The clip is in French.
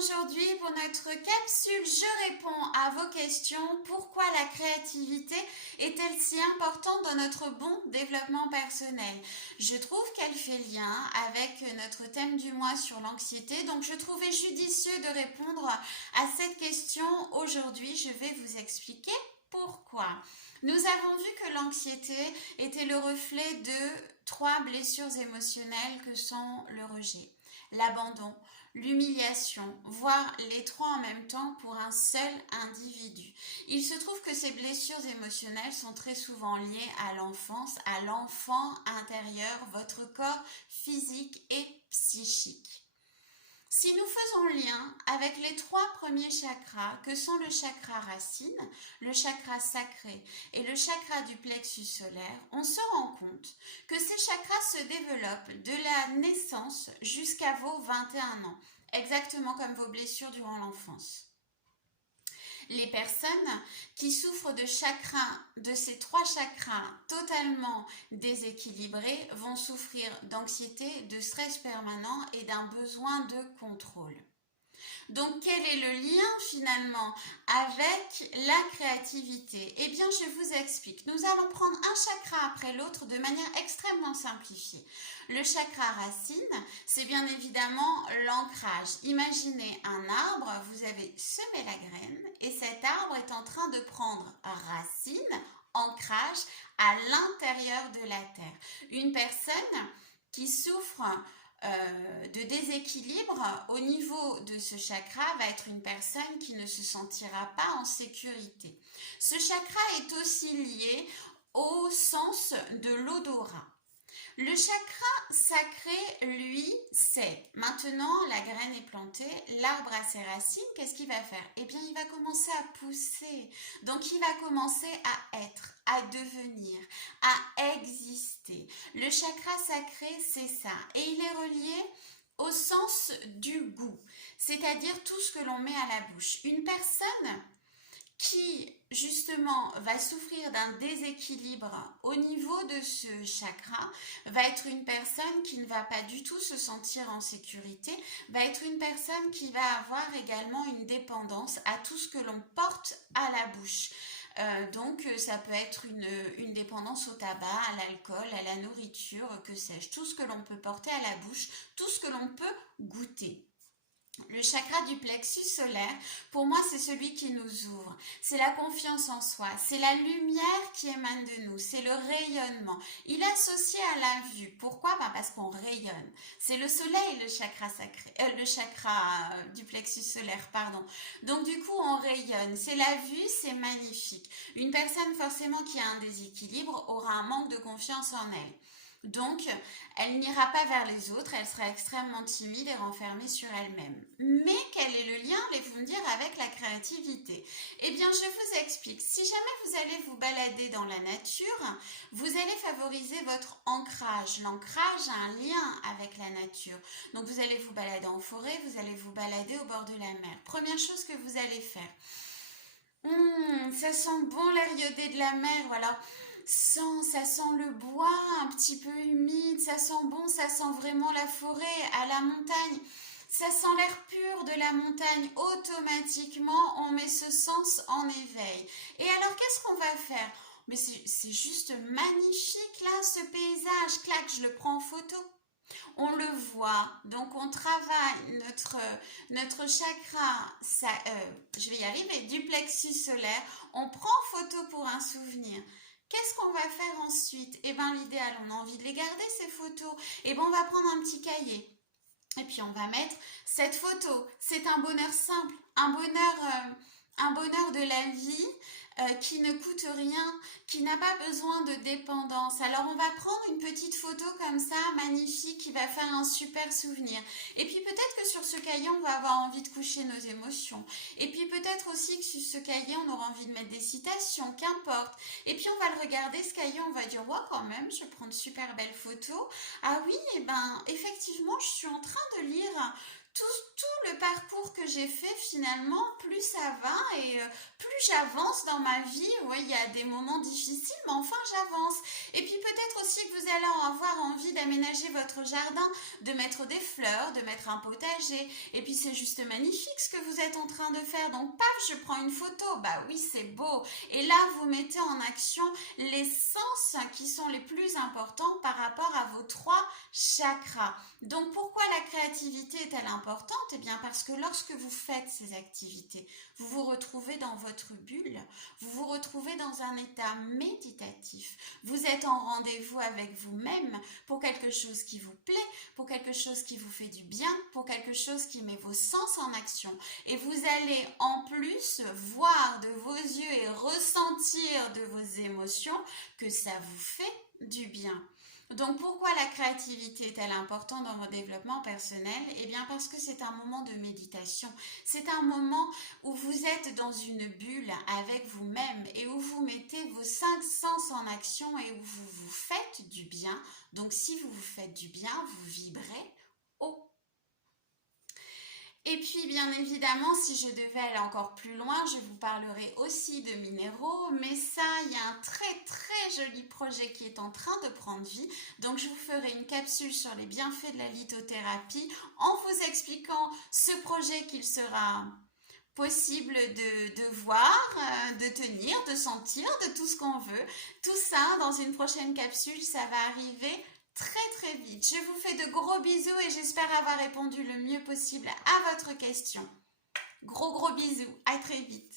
aujourd'hui pour notre capsule Je réponds à vos questions. Pourquoi la créativité est-elle si importante dans notre bon développement personnel? Je trouve qu'elle fait lien avec notre thème du mois sur l'anxiété, donc je trouvais judicieux de répondre à cette question aujourd'hui. Je vais vous expliquer pourquoi. Nous avons vu que l'anxiété était le reflet de trois blessures émotionnelles que sont le rejet, l'abandon, l'humiliation, voire les trois en même temps pour un seul individu. Il se trouve que ces blessures émotionnelles sont très souvent liées à l'enfance, à l'enfant intérieur, votre corps physique et psychique. Si nous faisons lien avec les trois premiers chakras que sont le chakra racine, le chakra sacré et le chakra du plexus solaire, on se rend compte que ces chakras se développent de la naissance jusqu'à vos 21 ans, exactement comme vos blessures durant l'enfance. Les personnes qui souffrent de ces trois chakras totalement déséquilibrés vont souffrir d'anxiété, de stress permanent et d'un besoin de contrôle. Donc, quel est le lien finalement avec la créativité? Eh bien, je vous explique. Nous allons prendre un chakra après l'autre de manière extrêmement simplifiée. Le chakra racine, c'est bien évidemment l'ancrage. Imaginez un arbre, vous avez semé la graine et cet arbre est en train de prendre racine, ancrage à l'intérieur de la terre. Une personne qui souffre de déséquilibre au niveau de ce chakra va être une personne qui ne se sentira pas en sécurité. Ce chakra est aussi lié au sens de l'odorat. Le chakra sacré, lui, c'est maintenant la graine est plantée, l'arbre a ses racines, qu'est-ce qu'il va faire? Eh bien, il va commencer à pousser. Donc, il va commencer à être, à devenir, à exister. Le chakra sacré, c'est ça. Et il est relié au sens du goût, c'est-à-dire tout ce que l'on met à la bouche. Une personne qui justement va souffrir d'un déséquilibre au niveau de ce chakra va être une personne qui ne va pas du tout se sentir en sécurité, va être une personne qui va avoir également une dépendance à tout ce que l'on porte à la bouche. Donc ça peut être une dépendance au tabac, à l'alcool, à la nourriture, que sais-je, tout ce que l'on peut porter à la bouche, tout ce que l'on peut goûter. Le chakra du plexus solaire, pour moi, c'est celui qui nous ouvre. C'est la confiance en soi. C'est la lumière qui émane de nous. C'est le rayonnement. Il est associé à la vue. Pourquoi? Parce qu'on rayonne. C'est le soleil, le chakra sacré, le chakra du plexus solaire, pardon. Donc, du coup, on rayonne. C'est la vue, c'est magnifique. Une personne, forcément, qui a un déséquilibre aura un manque de confiance en elle. Donc, elle n'ira pas vers les autres, elle sera extrêmement timide et renfermée sur elle-même. Mais quel est le lien, allez-vous me dire, avec la créativité? Eh bien, je vous explique. Si jamais vous allez vous balader dans la nature, vous allez favoriser votre ancrage. L'ancrage a un lien avec la nature. Donc, vous allez vous balader en forêt, vous allez vous balader au bord de la mer. Première chose que vous allez faire. Ça sent bon l'air iodé de la mer, voilà. Ça sent le bois un petit peu humide, ça sent bon, ça sent vraiment la forêt, à la montagne. Ça sent l'air pur de la montagne. Automatiquement, on met ce sens en éveil. Et alors, qu'est-ce qu'on va faire? Mais c'est juste magnifique là, ce paysage. Clac, je le prends en photo. On le voit, donc on travaille notre chakra, je vais y arriver, du plexus solaire, on prend photo pour un souvenir. Qu'est-ce qu'on va faire ensuite? Eh bien, l'idéal, on a envie de les garder, ces photos. Eh bien, on va prendre un petit cahier. Et puis, on va mettre cette photo. C'est un bonheur simple, un bonheur de la vie qui ne coûte rien, qui n'a pas besoin de dépendance. Alors, on va prendre une petite photo comme ça, magnifique, qui va faire un super souvenir. Et puis, peut-être que sur ce cahier, on va avoir envie de coucher nos émotions. Et puis, peut-être aussi que sur ce cahier, on aura envie de mettre des citations, qu'importe. Et puis, on va le regarder, ce cahier, on va dire, ouais, quand même, je prends de super belles photos. Ah oui, eh ben, effectivement, je suis en train de lire tout le parcours que j'ai fait, finalement, plus ça va et plus j'avance dans ma vie. Oui, il y a des moments difficiles, mais enfin j'avance. Et puis peut-être aussi que vous allez avoir envie d'aménager votre jardin, de mettre des fleurs, de mettre un potager. Et puis c'est juste magnifique ce que vous êtes en train de faire. Donc paf, je prends une photo. Bah oui, c'est beau. Et là, vous mettez en action les sens qui sont les plus importants par rapport à vos 3 chakras. Donc pourquoi la créativité est-elle importante? Eh bien parce que lorsque vous faites ces activités, vous vous retrouvez dans votre bulle, vous vous retrouvez dans un état méditatif. Vous êtes en rendez-vous avec vous-même pour quelque chose qui vous plaît, pour quelque chose qui vous fait du bien, pour quelque chose qui met vos sens en action. Et vous allez en plus voir de vos yeux et ressentir de vos émotions que ça vous fait du bien. Donc pourquoi la créativité est-elle importante dans votre développement personnel? Eh bien parce que c'est un moment de méditation. C'est un moment où vous êtes dans une bulle avec vous-même et où vous mettez vos 5 sens en action et où vous vous faites du bien. Donc si vous vous faites du bien, vous vibrez haut. Et puis, bien évidemment, si je devais aller encore plus loin, je vous parlerai aussi de minéraux, mais ça, il y a un très joli projet qui est en train de prendre vie. Donc, je vous ferai une capsule sur les bienfaits de la lithothérapie en vous expliquant ce projet qu'il sera possible de voir, de tenir, de sentir, de tout ce qu'on veut. Tout ça, dans une prochaine capsule, ça va arriver très vite. Je vous fais de gros bisous et j'espère avoir répondu le mieux possible à votre question. Gros bisous, à très vite.